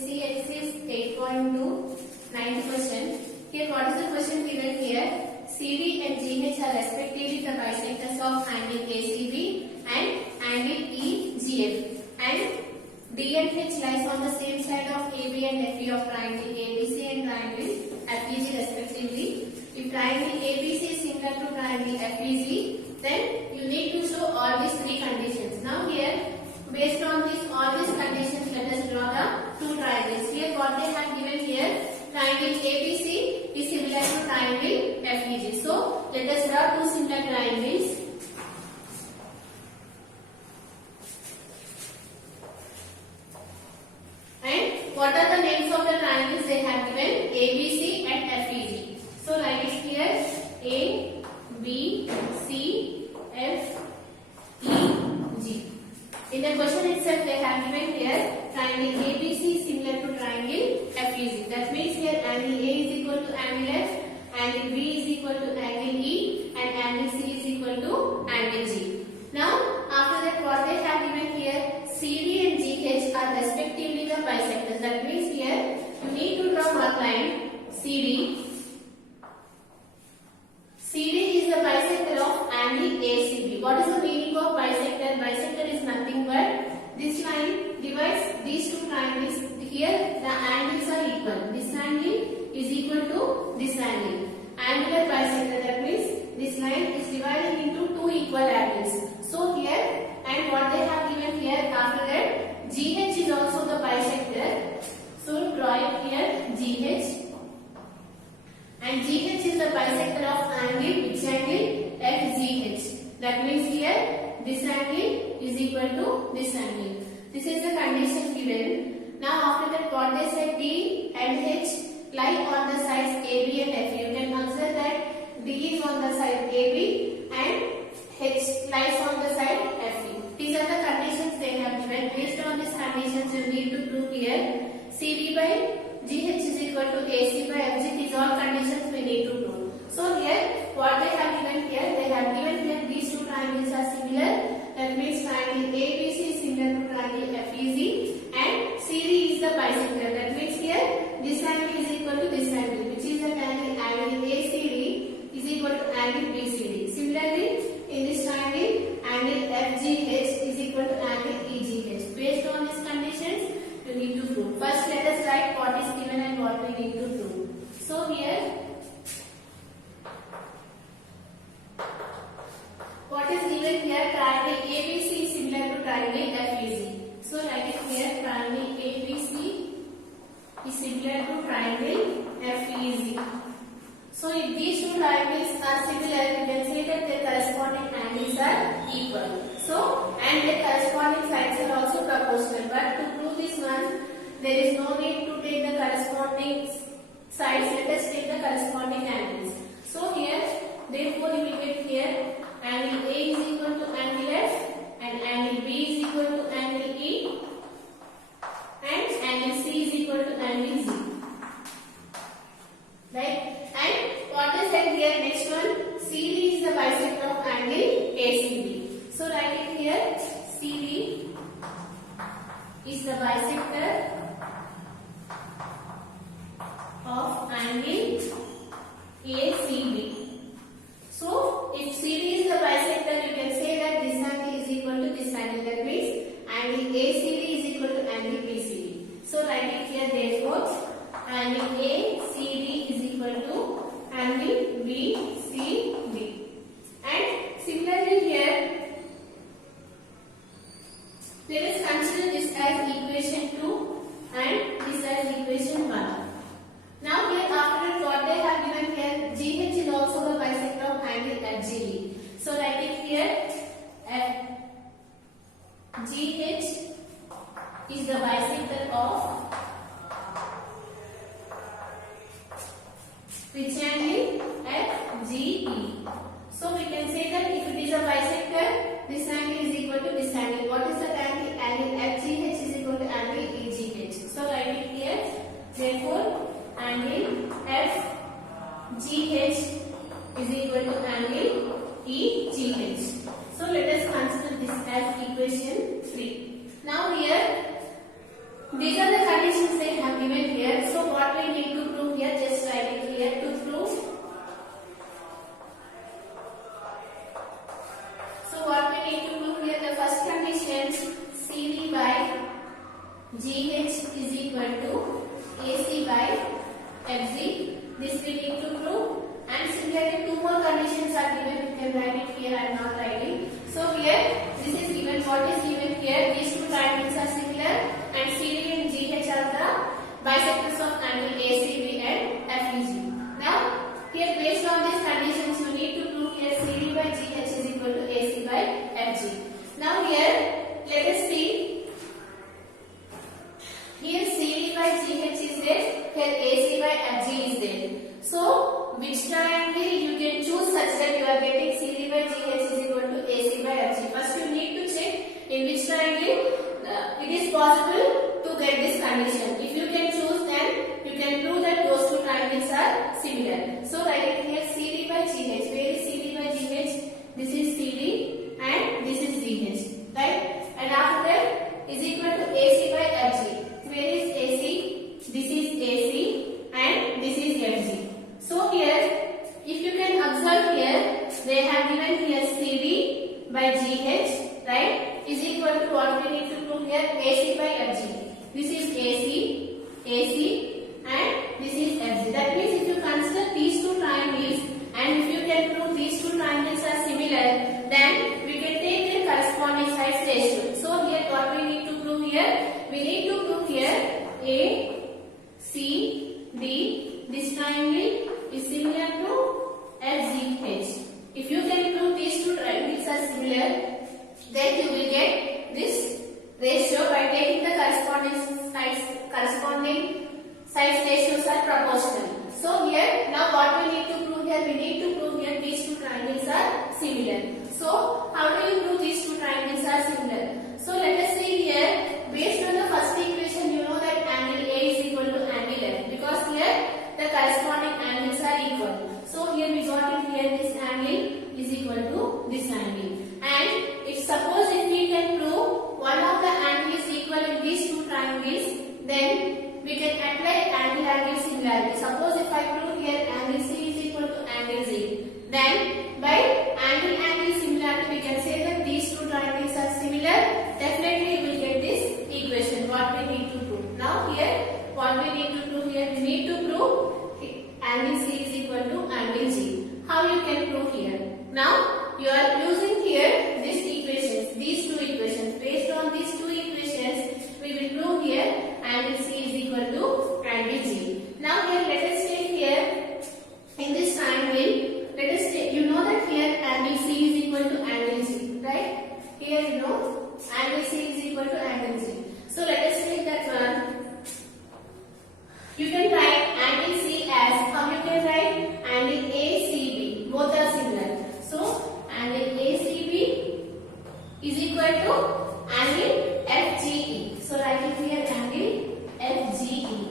see exercise 8.2, 9th question. Here what is the question given here? CD and GH are respectively the bisectors of angle ACB and angle EGF, and D and H lies on the same side of AB and FE of triangle ABC and triangle FEG respectively. If triangle ABC is similar to triangle FEG, then you need to show all these three conditions. Now here, based on all these conditions, let us draw the two triangles. Here what they have given here, triangle ABC is similar to triangle FEG. So let us draw two similar triangles. And what are the names of the triangles they have given? ABC and FEG. So write it here, A, B, C, F, E, G. In the question itself they have given here triangle ABC is similar to triangle FEG. That means here angle A is equal to angle F, angle B is equal to angle E, and angle C is equal to angle G. Now after that what they have given here, CD and GH are respectively the bisectors. That means here you need to draw one line CD. CD is the bisector of angle ACB. What is the meaning of bisector? Bisector is nothing but this line divides these two triangles. Here the angles are equal. This angle is equal to this angle. Angular bisector, that means this line is divided into two equal angles. So here, and what they have given here after that, GH is also the bisector. So draw it here GH. And GH is the bisector of angle, which angle? FGH. That means here this angle is equal to this angle. This is the condition given. Now after that what they said, D and H lie on the sides AB and FE. You can consider that D is on the side AB and H lies on the side FE. These are the conditions they have given. Based on these conditions you need to prove here CD by GH is equal to AC by FG. These all conditions we need to prove. So here what they have given here, they have given here these two triangles are similar. That means triangle ABC is similar to triangle FEG and CD is the bisector. That means here this angle is equal to this angle, which is that angle ACD is equal to angle BCD. Similarly in this triangle angle FGH is equal to angle EGH. Based on these conditions you need to prove. First let us write what is given and what we need to prove. So here what is given here, triangle ABC is similar to triangle FEG. So write it here, triangle ABC is similar to triangle FEG. So if these two triangles are similar, you can say that their corresponding angles are equal. So and their corresponding sides are also proportional. But to prove this one, there is no need to take the corresponding sides. Let us take the corresponding angles. So here, therefore you will get here angle A is equal to angle F and angle B is equal to angle E and angle C is equal to angle G. Right? And what is that here? Next one, CD is the bisector of angle ACB. So write it here, CD is the bisector of angle ACB. So if CD is the bisector, you can say that this angle is equal to this angle. That means angle ACD is equal to angle BCD. So write it here, therefore angle ACD is equal to angle BCD. And similarly here, let us consider this as equation 2 and this as equation 1. Now here after what they have given here, GH is also the bisector of angle FGB. So write it here, GH is the bisector of which angle? FGE. So we can say that if it is a bisector, this angle is equal to this angle. What is that angle? Angle FGH is equal to angle EGH. So write it here, therefore angle FGH is equal to angle EGH. So let us consider this as equation 3. Now here, these are the conditions they what we need to prove here? Just write it here. To prove. So what we need to prove here? The first condition, CD by GH is equal to AC by FG. This we need to prove. And similarly, two more conditions are given. You can write it here. I am not writing. So here, this is given. What is given here? These two triangles are similar, and CD and GH are the bisectors of angle ACB and FEG. Now, here based on these conditions, you need to prove here CD by GH is equal to AC by FG. Now here, let us see. Here CD by GH is there. Here AC by FG is there. So, which triangle you can choose such that you are getting CD by GH is equal to AC by FG. First, you need to check in which triangle it is possible to get this condition. If you can choose, then you can prove that those two triangles are similar. So, write it here CD by GH. Where is CD by GH? This is CD and this is GH. Right? And after that is equal to AC by FG. Where is AC? This is AC and this is FG. So here, if you can observe here, they have given here CD by GH, right, is equal to what we need to prove here, AC by FG. This is AC, AC and this is FG. That means if you consider these two triangles and if you can prove these two triangles are similar, then we can take their corresponding sides ratio. So here what we need to prove here, we need to prove here A, C, D, this triangle is similar to FGH. If you can prove these two triangles are similar, then you will get this ratio by taking the corresponding sides ratios are proportional. So here, now what we need to prove here? We need to prove here these two triangles are similar. So how do you prove these two triangles are similar? So let us see here, based on the first equation, you know that angle A is equal to angle F, because here the corresponding angles are equal. So here we got it here, this angle is equal to this angle. And if suppose if we can prove one of the angles is equal in these two triangles, then we can apply angle similarity. Suppose if I prove here angle C is equal to angle Z, then by angle similarity we can say that these two triangles are similar. Definitely we will get this equation what we need to prove. Now here what we need to prove here, we need to prove angle C is equal to angle G. How you can prove here? Now you are using here these equations, these two equations. Based on these two equations, we will prove here angle C is equal to angle G. Now here let us take here in this triangle, let us take, you know that here angle C is equal to angle G, right? Here you know angle C is equal to angle G. So let us take that one. You can write angle C as, how you can write angle ACB, both are similar. So angle ACB is equal to angle FGE. So write it here angle FGE,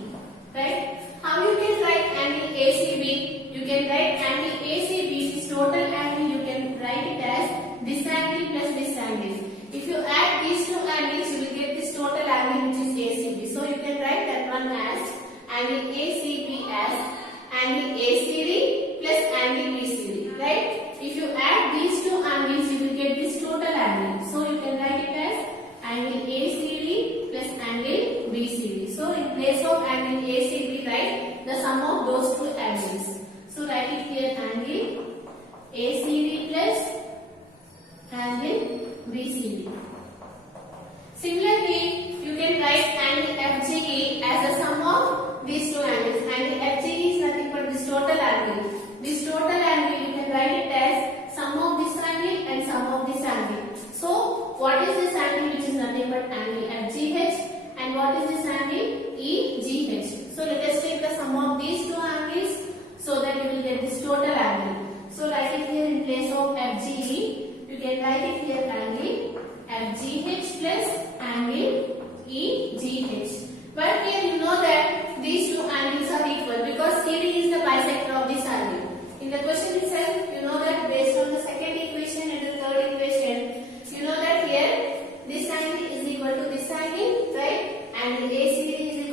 right? How you can write angle ACB? You can write angle ACB is total angle, you can write it as this angle plus this angle. If you add these two angles, you will get this total angle which is ACB. So you can write that one as angle ACB as angle ACD plus angle BCD, right? If you add these two angles, you will get this total angle. So you can write it as angle ACD plus angle BCD. So in place of angle ACB, write the sum of those two angles. So write it here angle ACD plus angle BCD. Similarly, you can write angle FGE as a sum of these two angles. Angle FGE is nothing but this total angle. This total angle you can write it as sum of this angle and sum of this angle. So what is this angle which is nothing but angle FGH, and what is this angle EGH. So let us take the sum of these two angles so that you will get this total angle. So write it here in place of FGE, you can write it here angle FGH plus angle EGH. But here you know that these two angles are equal because CD is the bisector of this angle. In the question itself, you know that based on the second equation and the third equation, you know that here this angle is equal to this angle, right? Angle ACD is equal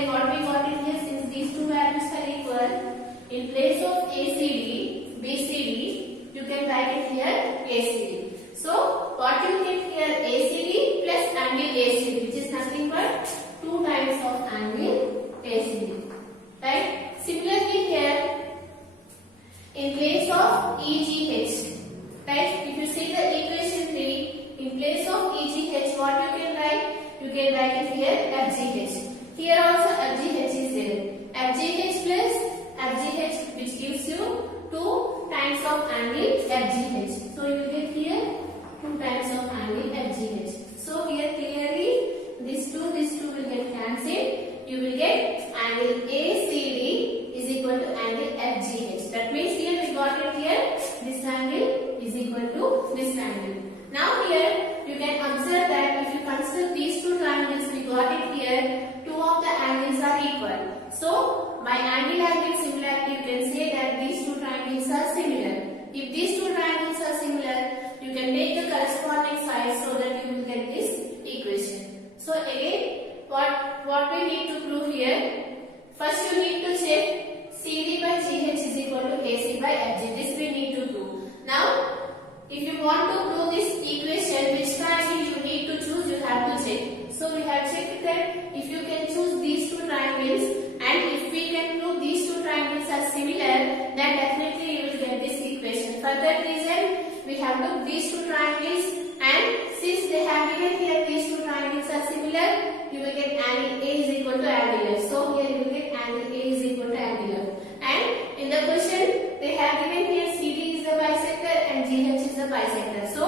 here what we got in here, since these two values are equal, in place of ACD, BCD, you can write it here ACD. So what you get here, ACD plus angle ACD, which is nothing but 2 times of angle ACD. Right? Similarly here, in place of EGH, right? If you see the equation 3, in place of EGH, what you can write? You can write it here FGH. Here also FGH is there. FGH plus FGH, which gives you 2 times of angle FGH. So you will get here 2 times of angle FGH. So here clearly these two will get cancelled. You will get angle ACD is equal to angle FGH. That means here we got it here, this angle is equal to this angle. Now here you can observe that if you consider these two triangles, we got it here, 2 of the angles are equal. So by angle similarity, you can say that these two triangles are similar. If these two triangles are similar, you can take the corresponding sides so that you will get this equation. So again, what we need to prove here, first you need to check CD by GH is equal to AC by FG. This we need to prove. Now, if you want to prove this equation, which triangle you need to choose, you have to check. So we have checked that if you can choose these two triangles, and if we can prove these two triangles are similar, then definitely you will get this equation. For that reason, we have took these two triangles, and since they have given here these two triangles are similar, you will get angle A is equal to angle F. So here you will get angle A is equal to angle F. And in the question, they have given here CD is the bisector and GH is the bisector. So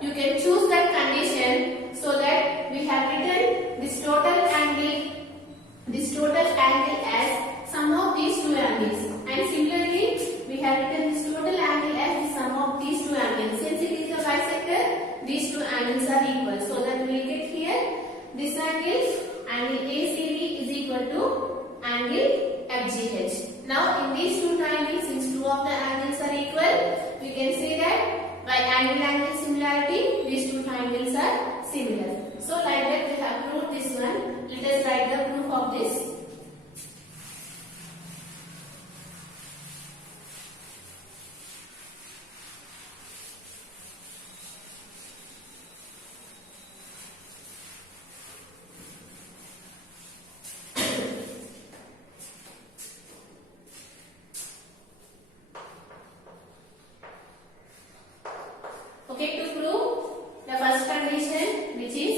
you can choose that condition so that we have written this total angle as sum of these two angles. And similarly, we have written this total angle as the sum of these two angles. Since it is the bisector, these two angles are equal. So that we will get here this angle ACD is equal to angle FGH. Now in these two triangles, since 2 of the angles are equal, we can say that by angle similarity, these two triangles are similar. So like that we have proved this one. Let us write the proof of this. Okay, to prove the first condition, which is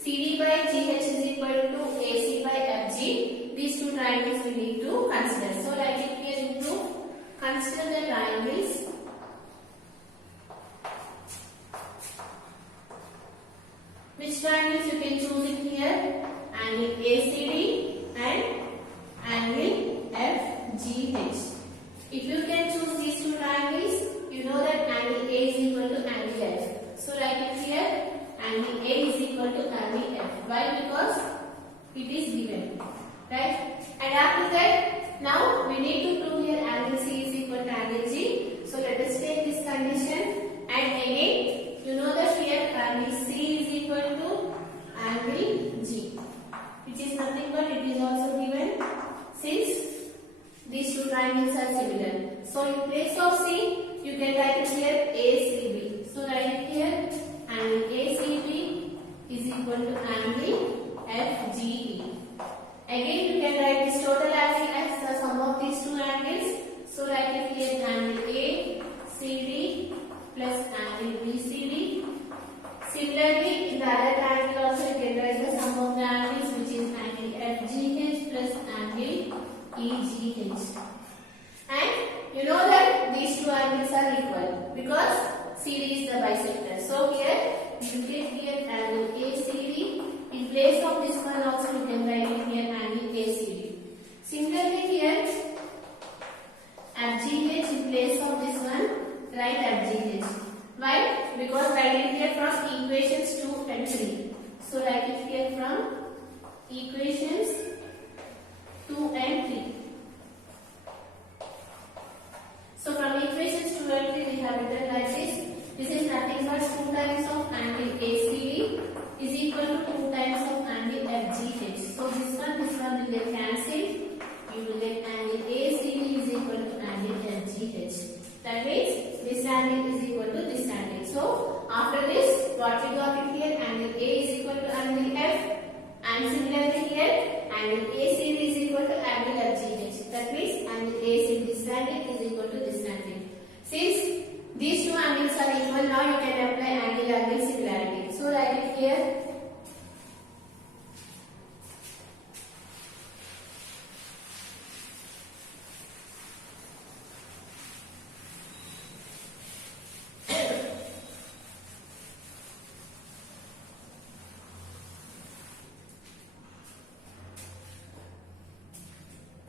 CD by GH is equal to AC by FG, these two triangles we need to consider. So like it here in proof, consider the triangles. Which triangles you can choose in here? Angle ACD and angle FGH. If you can choose these two triangles, you know that angle A is equal to angle F. So write it here, angle A is equal to angle F. Why? Because it is given, right? And after that, now we need to prove here angle C is equal to angle G. So let us take this condition, and again, you know that here angle C is equal to angle G, which is nothing but it is also given since these two triangles are similar. So in place of C, you can write it here ACB. So write it here angle ACB is equal to angle FGE. Again you can write this total angle as the sum of these two angles. So write it here angle ACD plus angle BCD. Similarly, in the other triangle also you can write the sum of the angles, which is angle FGH plus angle EGH. And you know that these two angles are equal because CD is the bisector. So here you get here angle ACD. In place of this one also you can write it here angle ACD. Similarly here FGH in place of this one write FGH. Why? Because write it here from equations 2 and 3. So write it here from equations 2 and 3. So from equations 2 and 3 we have written like this. This is nothing but 2 times of angle ACD is equal to 2 times of angle FGH. So this one will get cancelled.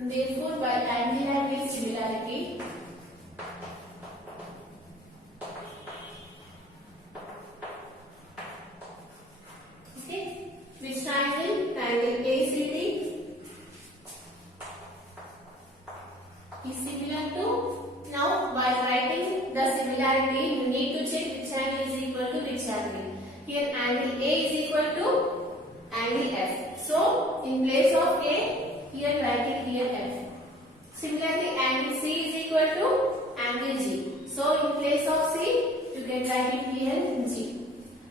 Therefore, by angle similarity, okay, which triangle? Triangle ACD is similar to. Now, by writing the similarity, you need to check which angle is equal to which angle. Here, angle A is equal to angle F. So, in place of A, here write it here F. Similarly, angle C is equal to angle G. So, in place of C, you can write it here G.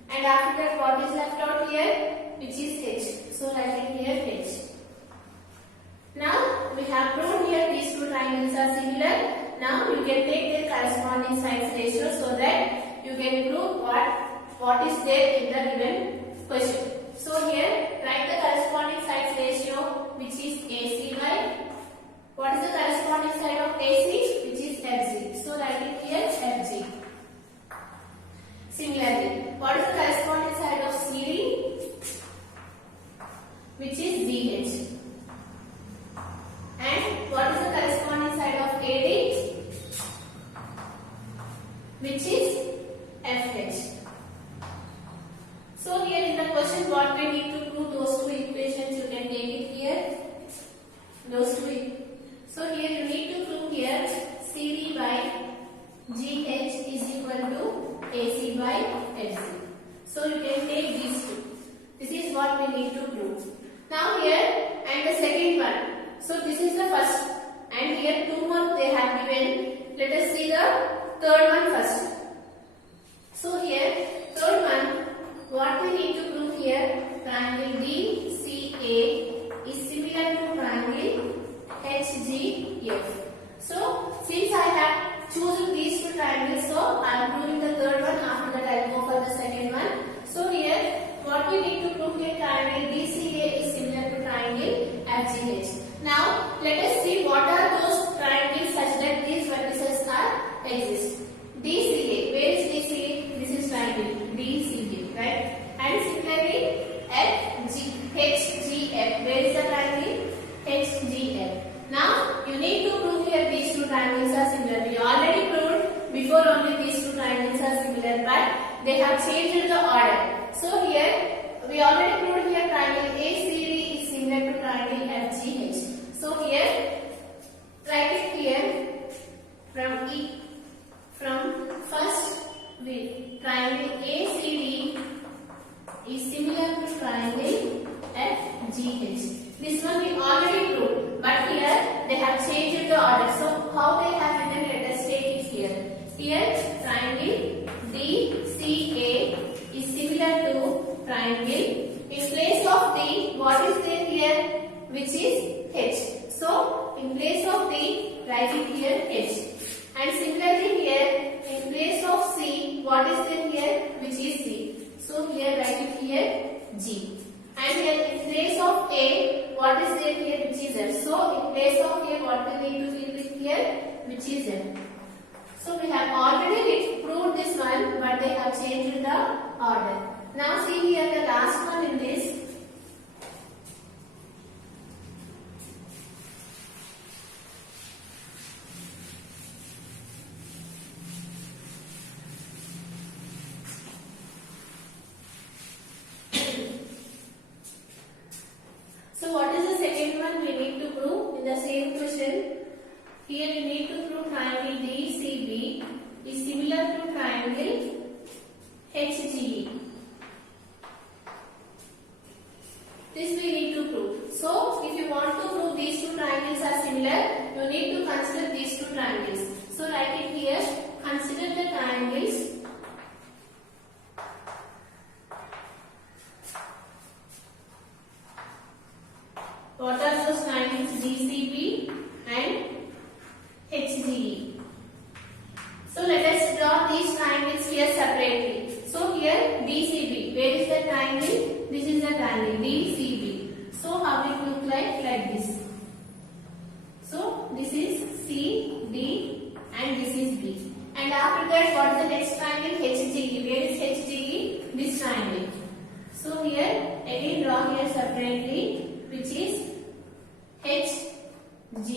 And after that, what is left out here? Which is H. So, write it here H. Now, we have proved here these two triangles are similar. Now, you can take their corresponding sides ratio so that you can prove what is there in the given question. So, here, write the corresponding sides ratio, which is AC by. What is the corresponding side of AC? Which is FG. So, write it here FG. Similarly, what is the corresponding side of CD? Which is DH. And what is the corresponding side of AD? Which is FH. So, here in the question, what we need to prove those two equations, you can take it here. Those two. So, here you need to prove here CD by GH is equal to AC by FC. So, you can take these two. This is what we need to prove. Now, here and the second one. So, this is the first. And here two more they have given. Let us see the third one first. So, here third one, what we need to prove here, triangle DCA is similar to triangle HGF. So, since I have chosen these two triangles, so I am proving the third one. After that, I will go for the second one. So, here what we need to prove here, triangle DCA is similar to triangle FGH. Now, let us see what are those triangles such that these vertices are exist. DCA, where is DCA? This is triangle DCA, right? And similarly, HGF, where is the triangle? HGF. Now, you need to prove here these two triangles are similar. We already proved before only these two triangles are similar, but they have changed the order. So, here we already proved here triangle ACD is similar to triangle FGH. So, here write it here from first with triangle ACD is similar to triangle FGH. This one we already proved, but here they have changed the order. So, how they have written, let us take it here. Here triangle DCA is similar to triangle. In place of D, what is there here? Which is H. So, in place of D, write it here H. And similarly here, in place of C, what is there here? Which is C. So, here write it here G. And here in place of A, what is there here? Which is F. So, in place of A, what we need to fill it here? Which is F. So, we have already proved this one, but they have changed the order. Now, see here the last one in this. So, what is the second one we need to prove in the same question? Here we need to prove triangle DCB is similar to triangle HGE. This we need to prove. So, if you want to prove these two triangles are similar, you need to consider these two triangles. So, write it here. Consider the triangles what are those triangles DCB and HGE. So, let us draw these triangles here separately. So, here DCB, where is the triangle? This is the triangle DCB. So, how it look like this. So, this is C, D and this is B. And after that, what is the next triangle? HGE. Where is HGE? This triangle. So, here again draw here separately, which is HG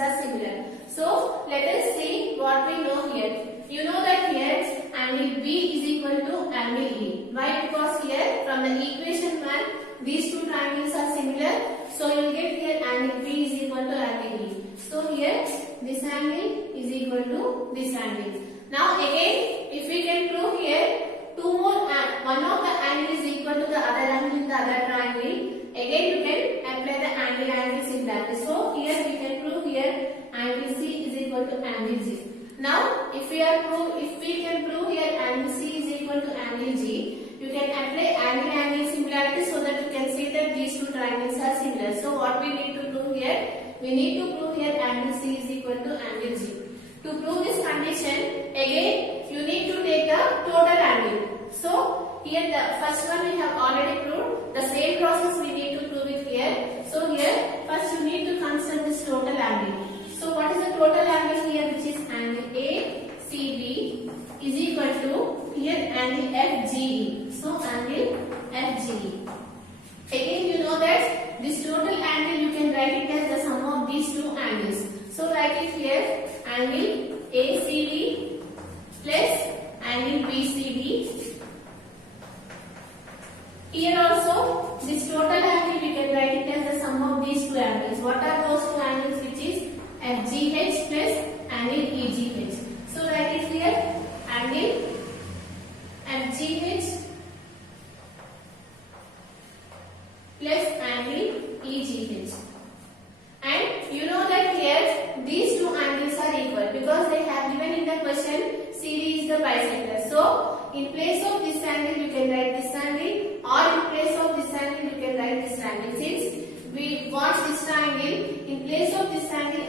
are similar. So let us see what we know here. You know that here angle B is equal to angle E. Why? Because here from the equation 1 these two triangles are similar. So you will get here angle B is equal to angle E. So here this angle is equal to this angle. Now again if we can prove here one of the angle is equal to the other angle in the other triangle. Again you can apply the angle similarity. So here we can prove here angle C is equal to angle G. Now if we can prove here angle C is equal to angle G, you can apply angle similarity so that you can see that these two triangles are similar. So what we need to do here? We need to prove here angle C is equal to angle G. To prove this condition, again you need to take the total angle. So here the first one we have already proved. The same process we need to prove it here. So here first you need to consider this total angle. So what is the total angle here, which is angle ACB is equal to here angle FGE. So angle FGE. Again you know that this total angle you can write it as the sum of these two angles. So write it here angle ACB plus angle BCB. Here also this total angle we can write it as the sum of these two angles. What are those two angles, which is FGH plus angle EGH. So write it here angle FGH plus angle EGH. And you know that here these two angles are equal because they have given in the question CD is the bisector. So in place of this angle you can write this angle, or in place of this angle you can write this angle. Since we want this triangle, in place of this angle